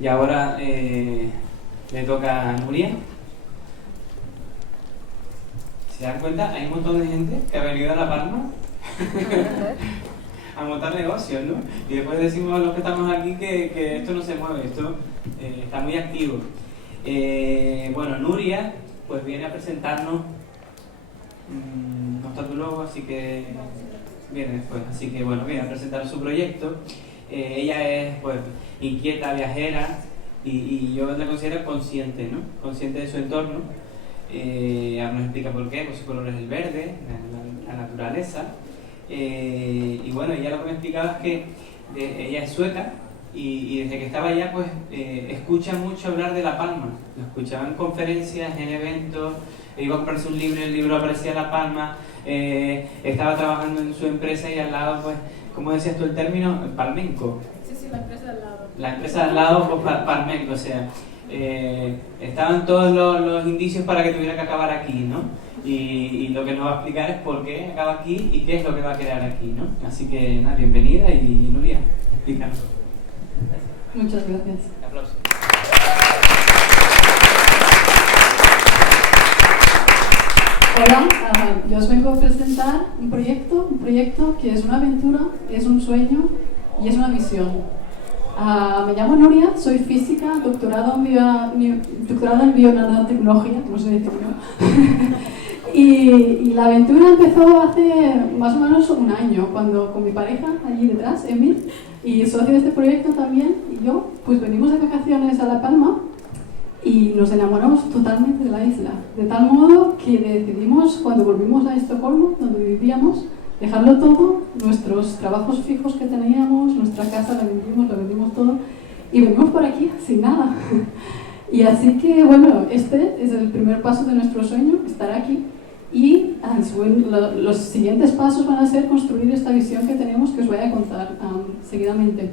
Y ahora le toca a Nuria. Si se dan cuenta, hay un montón de gente que ha venido a La Palma a montar negocios, ¿no? Y después decimos a los que estamos aquí que esto no se mueve, esto está muy activo. Bueno, Nuria pues viene a presentarnos, no está tu logo, así que viene después, así que bueno, viene a presentar su proyecto. Ella es pues inquieta, viajera y yo la considero consciente, ¿no? Consciente de su entorno. Ahora nos explica por qué, pues su color es el verde, la naturaleza. Y bueno, ella lo que me explicaba es que ella es sueca y desde que estaba allá pues escucha mucho hablar de La Palma. Lo escuchaba en conferencias, en eventos, iba a comprarse un libro y el libro aparecía La Palma. Estaba trabajando en su empresa y al lado, pues, ¿cómo decías tú el término? Palmenco. Sí, la empresa de al lado. La empresa de al lado, pues, Palmenco, o sea, estaban todos los indicios para que tuviera que acabar aquí, ¿no? Y lo que nos va a explicar es por qué acaba aquí y qué es lo que va a crear aquí, ¿no? Así que, nada, bienvenida y Nuria, explícanos. Muchas gracias. Un aplauso. Hola, yo os vengo a presentar un proyecto que es una aventura, es un sueño y es una misión. Me llamo Nuria, soy física, doctorado en bionanotecnología, no sé decirlo. Y la aventura empezó hace más o menos un año, cuando con mi pareja allí detrás, Emil, y socio de este proyecto también, y yo, pues venimos de vacaciones a La Palma y nos enamoramos totalmente de la isla, de tal modo que decidimos, cuando volvimos a Estocolmo, donde vivíamos, dejarlo todo, nuestros trabajos fijos que teníamos, nuestra casa la vendimos todo y venimos por aquí sin nada. Y así que, bueno, este es el primer paso de nuestro sueño, estar aquí. Y los siguientes pasos van a ser construir esta visión que tenemos, que os voy a contar seguidamente.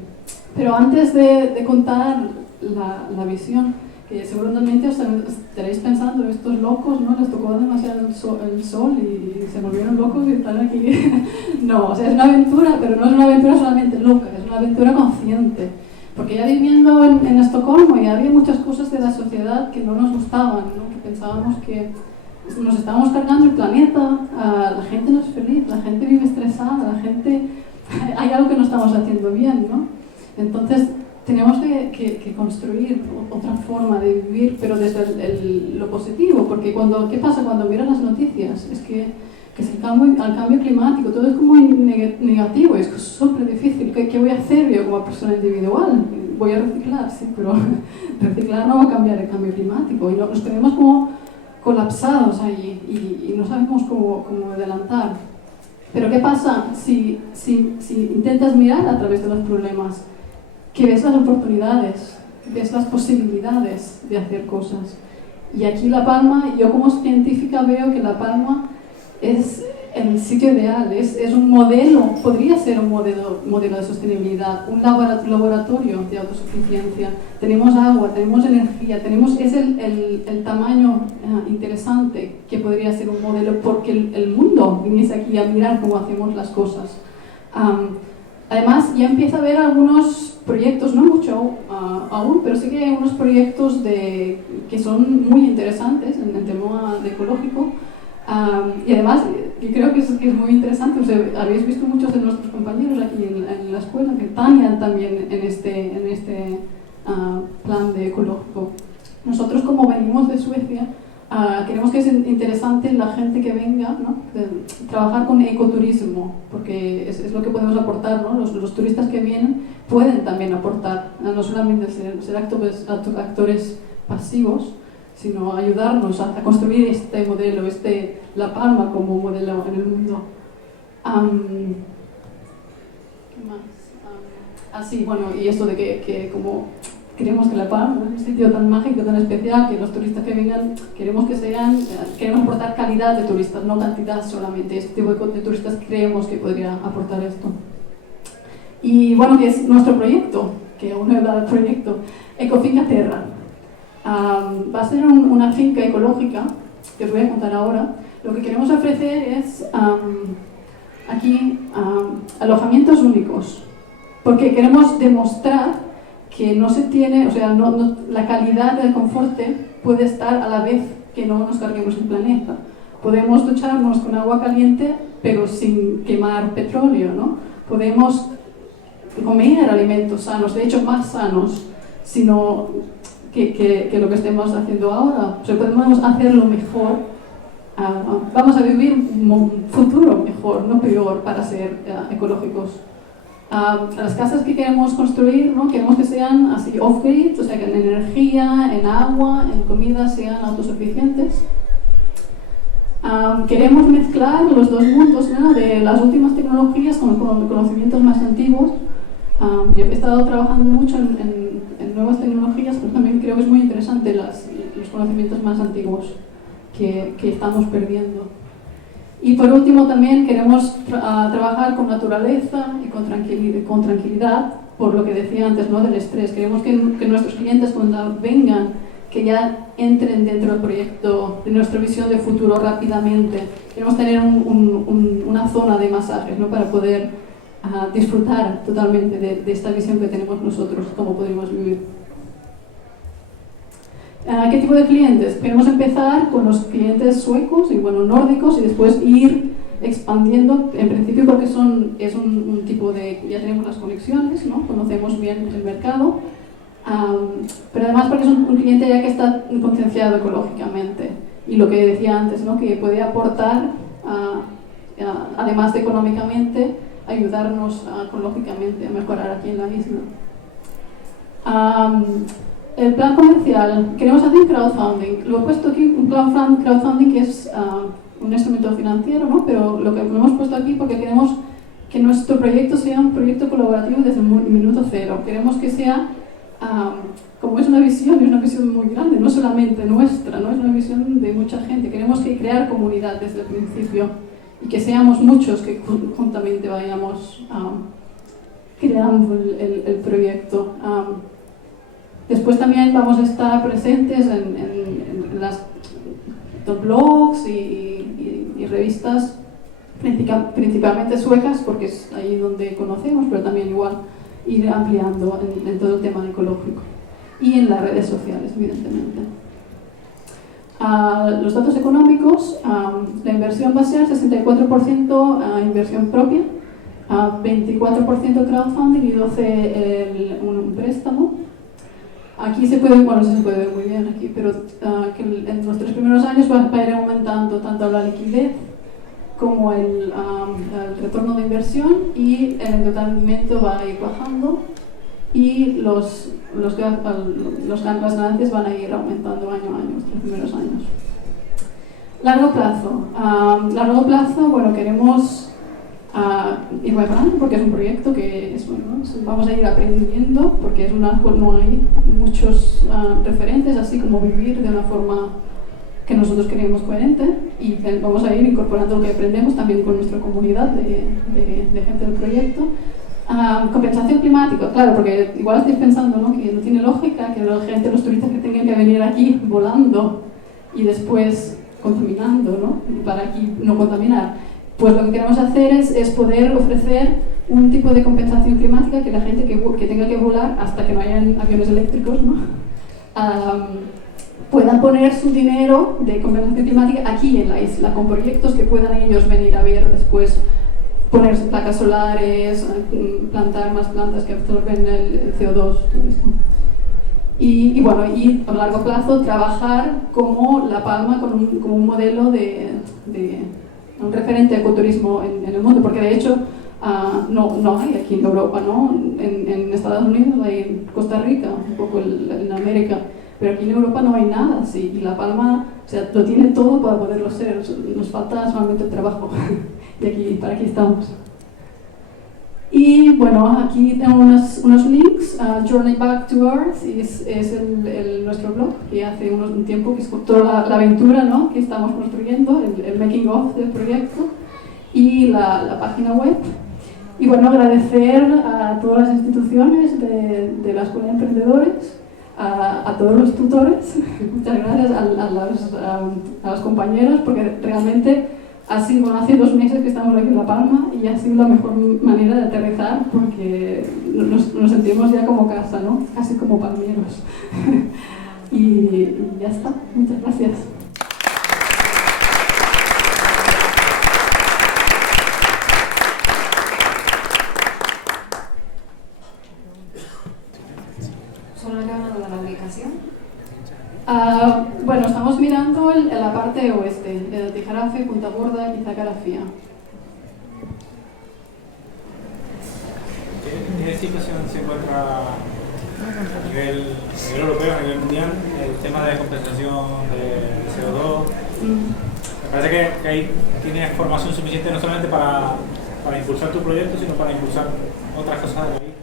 Pero antes de contar la visión, que seguramente os estaréis pensando, estos locos, ¿no? Les tocó demasiado el sol y se volvieron locos y están aquí. No, o sea, es una aventura, pero no es una aventura solamente loca, es una aventura consciente. Porque ya viviendo en Estocolmo ya había muchas cosas de la sociedad que no nos gustaban, ¿no? Que pensábamos que nos estábamos cargando el planeta, la gente no es feliz, la gente vive estresada, la gente... hay algo que no estamos haciendo bien, ¿no? Entonces tenemos que construir otra forma de vivir, pero desde lo positivo, porque ¿qué pasa cuando miras las noticias? Es que es el cambio climático, todo es como negativo, es súper difícil. ¿Qué voy a hacer yo como persona individual? Voy a reciclar, sí, pero reciclar no va a cambiar el cambio climático y nos tenemos como colapsados allí y no sabemos cómo adelantar. Pero ¿qué pasa si intentas mirar a través de los problemas? Que ves las oportunidades, ves las posibilidades de hacer cosas. Y aquí La Palma, yo como científica veo que La Palma es el sitio ideal, es un modelo, podría ser un modelo de sostenibilidad, un laboratorio de autosuficiencia. Tenemos agua, tenemos energía, es el tamaño interesante que podría ser un modelo porque el mundo viniese aquí a mirar cómo hacemos las cosas. Además, ya empieza a haber algunos proyectos, no mucho aún, pero sí que hay unos proyectos que son muy interesantes en el tema ecológico. Y además, yo creo que es muy interesante, o sea, habéis visto muchos de nuestros compañeros aquí en la escuela que están también en este plan de ecológico. Nosotros, como venimos de Suecia, creemos que es interesante la gente que venga, ¿no? Trabajar con ecoturismo, porque es lo que podemos aportar, ¿no? Los turistas que vienen pueden también aportar, no solamente ser actores pasivos, sino ayudarnos a construir este modelo, La Palma como modelo en el mundo. ¿Qué más? Sí, bueno, y esto de que como queremos que La Palma es un sitio tan mágico, tan especial, que los turistas que vengan queremos aportar calidad de turistas, no cantidad solamente. Este tipo de turistas creemos que podría aportar esto. Y bueno, que es nuestro proyecto, que aún no he dado el proyecto, Ecofinca Terra. Va a ser una finca ecológica, que os voy a contar ahora. Lo que queremos ofrecer es aquí alojamientos únicos, porque queremos demostrar que no se tiene, o sea, la calidad del confort puede estar a la vez que no nos carguemos el planeta. Podemos ducharnos con agua caliente, pero sin quemar petróleo, ¿no? Podemos comer alimentos sanos, de hecho más sanos, sino que lo que estemos haciendo ahora. O sea, podemos hacerlo mejor. Vamos a vivir un futuro mejor, no peor, para ser ecológicos. Las casas que queremos construir, ¿no? Queremos que sean así off-grid, o sea, que en energía, en agua, en comida sean autosuficientes. Queremos mezclar los dos mundos, ¿no? De las últimas tecnologías con conocimientos más antiguos. Yo he estado trabajando mucho en nuevas tecnologías, pero también creo que es muy interesante los conocimientos más antiguos que estamos perdiendo. Y por último también queremos trabajar con naturaleza y con tranquilidad, por lo que decía antes, ¿no? Del estrés. Queremos que nuestros clientes cuando vengan, que ya entren dentro del proyecto, de nuestra visión de futuro rápidamente. Queremos tener una zona de masajes, ¿no? Para poder disfrutar totalmente de esta visión que tenemos nosotros, cómo podemos vivir. ¿Qué tipo de clientes? Queremos empezar con los clientes suecos y bueno, nórdicos y después ir expandiendo, en principio porque es un tipo de, ya tenemos las conexiones, ¿no? Conocemos bien el mercado, pero además porque es un cliente ya que está concienciado ecológicamente y lo que decía antes, ¿no? Que puede aportar, además de económicamente, ayudarnos ecológicamente a mejorar aquí en la isla. El plan comercial, queremos hacer crowdfunding. Lo he puesto aquí, un crowdfunding que es un instrumento financiero, ¿no? Pero lo hemos puesto aquí porque queremos que nuestro proyecto sea un proyecto colaborativo desde el minuto cero. Queremos que sea, como es una visión muy grande, no solamente nuestra, ¿no? Es una visión de mucha gente. Queremos crear comunidad desde el principio y que seamos muchos que juntamente vayamos creando el proyecto. Después también vamos a estar presentes en las blogs y revistas principalmente suecas, porque es ahí donde conocemos, pero también igual ir ampliando en todo el tema ecológico. Y en las redes sociales, evidentemente. Los datos económicos, la inversión va a ser 64% inversión propia, 24% crowdfunding y 12% un préstamo. Aquí se puede, bueno, se puede ver muy bien aquí, pero que en los 3 primeros años va a ir aumentando tanto la liquidez como el retorno de inversión y el endeudamiento va a ir bajando y las ganancias van a ir aumentando año a año, los 3 primeros años. Largo plazo, bueno, queremos ir mejorando porque es un proyecto que es, bueno, vamos a ir aprendiendo porque no hay muchos referentes, así como vivir de una forma que nosotros creemos coherente y vamos a ir incorporando lo que aprendemos también con nuestra comunidad de gente del proyecto. Compensación climática, claro, porque igual estáis pensando, ¿no? Que no tiene lógica que los turistas que tengan que venir aquí volando y después contaminando, ¿no? Y para aquí no contaminar. Pues lo que queremos hacer es poder ofrecer un tipo de compensación climática que la gente que tenga que volar hasta que no hayan aviones eléctricos, ¿no? Puedan poner su dinero de compensación climática aquí en la isla, con proyectos que puedan ellos venir a ver después, poner placas solares, plantar más plantas que absorben el CO2, todo esto. Y bueno, y a largo plazo trabajar como La Palma como un modelo de un referente de ecoturismo en el mundo, porque de hecho no hay aquí en Europa, ¿no? En Estados Unidos hay en Costa Rica, un poco en América, pero aquí en Europa no hay nada así, y La Palma, o sea, lo tiene todo para poderlo ser, nos falta solamente el trabajo, y para aquí estamos. Y bueno, aquí tengo unos links. Journey Back to Earth es nuestro blog, que hace un tiempo que es toda la aventura, ¿no? Que estamos construyendo, el making of del proyecto y la página web. Y bueno, agradecer a todas las instituciones de la Escuela de Emprendedores, a todos los tutores, muchas gracias a los compañeros, porque realmente hace 2 meses que estamos aquí en La Palma y ha sido la mejor manera de aterrizar porque nos sentimos ya como casa, ¿no? Casi como palmeros. Y ya está. Muchas gracias. ¿Solo le hablan de la ubicación? Bueno, estamos mirando en la parte oeste, de Tijarafe, Punta Gorda y quizá Garafía. ¿Qué situación se encuentra a nivel europeo, a nivel mundial, el tema de compensación de CO2? Me parece que ahí tienes formación suficiente no solamente para impulsar tu proyecto, sino para impulsar otras cosas de la vida.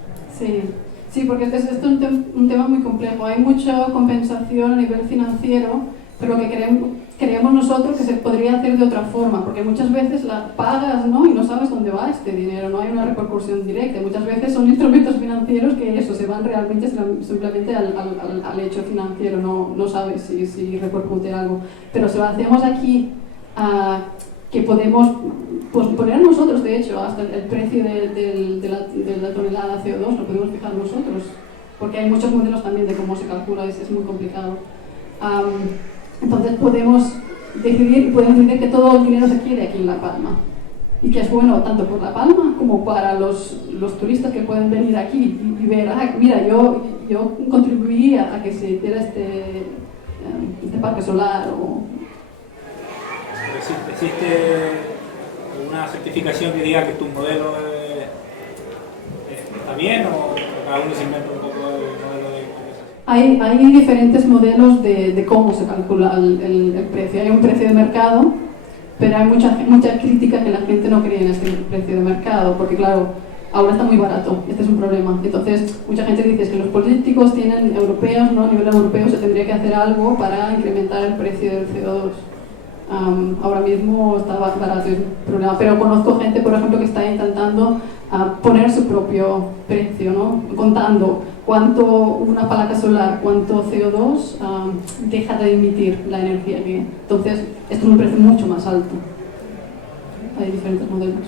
Sí, porque esto es un tema muy complejo. Hay mucha compensación a nivel financiero, pero lo que creemos nosotros que se podría hacer de otra forma, porque muchas veces la pagas, ¿no? Y no sabes dónde va este dinero, no hay una repercusión directa. Muchas veces son instrumentos financieros que se van realmente simplemente al hecho financiero, no sabes si repercute algo. Pero si lo hacemos aquí, que podemos poner nosotros, de hecho, hasta el precio de la tonelada CO2 lo podemos fijar nosotros, porque hay muchos modelos también de cómo se calcula, es muy complicado. Entonces podemos decidir que todo el dinero se quede aquí en La Palma y que es bueno tanto por La Palma como para los turistas que pueden venir aquí y ver, mira, yo contribuí a que se hiciera este parque solar. ¿Existe una certificación que diga que tu modelo está bien o cada uno se inventa un poco el modelo de compensación? Hay diferentes modelos de cómo se calcula el precio. Hay un precio de mercado, pero hay mucha crítica que la gente no cree en este precio de mercado, porque claro, ahora está muy barato, este es un problema. Entonces, mucha gente dice que los políticos europeos, ¿no? A nivel europeo se tendría que hacer algo para incrementar el precio del CO2. Ahora mismo está barato, es un problema, pero conozco gente, por ejemplo, que está intentando poner su propio precio, ¿no? Contando cuánto una placa solar, cuánto CO2 deja de emitir la energía que... Entonces, esto es un precio mucho más alto. Hay diferentes modelos.